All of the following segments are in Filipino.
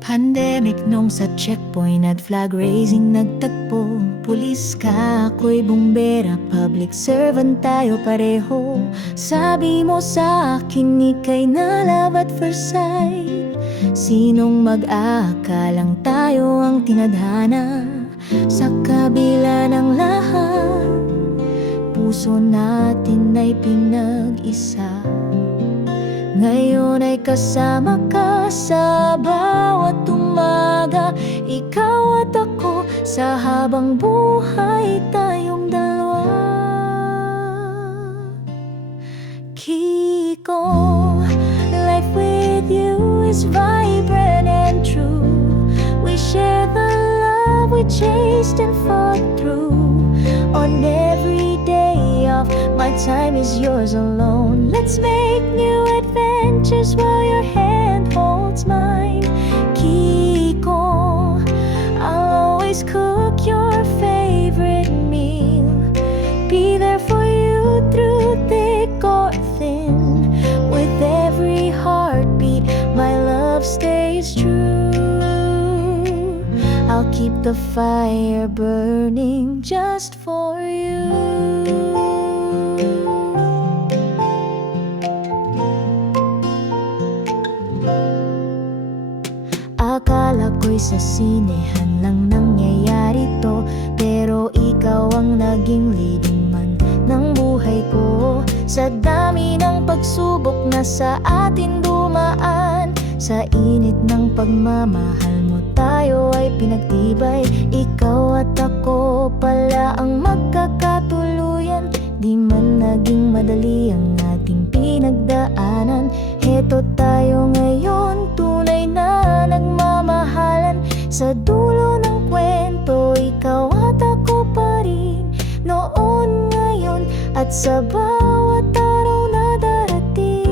Pandemic nung sa checkpoint at flag raising nagtagpo. Pulis ka, ako'y bumbera, public servant tayo pareho. Sabi mo sa akin ika'y na love at first sight. Sinong mag-aakalang tayo ang tinadhana? Sa kabila ng lahat, puso natin ay pinag-isa. Ngayon ay kasama ka sa bawat umaga. Ikaw at ako sa habang buhay tayong dalawa. Kiko, life with you is vibrant and true. We share the love we chased and fought through. On every day of my time is yours alone. Let's make new adventures while your hand holds mine. Kiko, I'll always cook your favorite meal. Be there for you through thick or thin. With every heartbeat, my love stays true. I'll keep the fire burning just for you. Akala ko'y sa sinehan lang nangyayari to, pero ikaw ang naging leading man ng buhay ko. Sa dami ng pagsubok na sa atin dumaan, sa init ng pagmamahal mo tayo ay pinagtibay. Ikaw at ako pala ang magkakatuluyan. Di man naging madali ang ating pinagdaanan. Heto tayo ngayon, tunay na nagmamahalan. Sa dulo ng kwento, ikaw at ako pa rin. Noon, ngayon, at sa bawat araw na darating.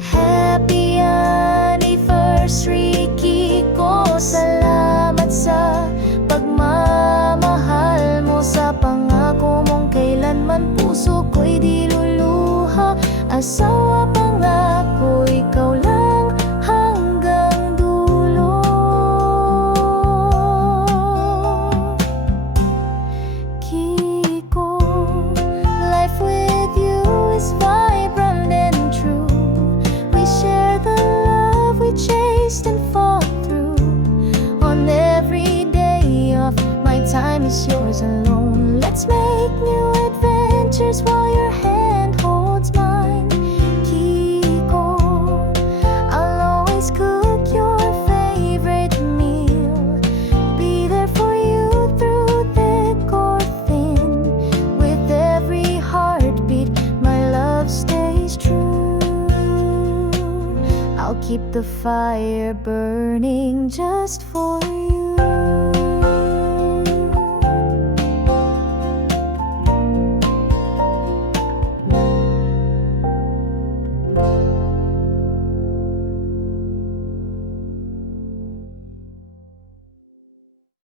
Happy anniversary, Kiko. Salamat sa pagmamahal mo. Sa pangako mong kailanman puso ko'y di luluha. Asawa pangako, ikaw lang hanggang dulo. Kiko, life with you is vibrant and true. We share the love we chased and fought through. On every day of my time is yours alone. Let's make new adventures while your hand holds mine. Kiko, I'll always cook your favorite meal. Be there for you through thick or thin. With every heartbeat, my love stays true. I'll keep the fire burning just for you.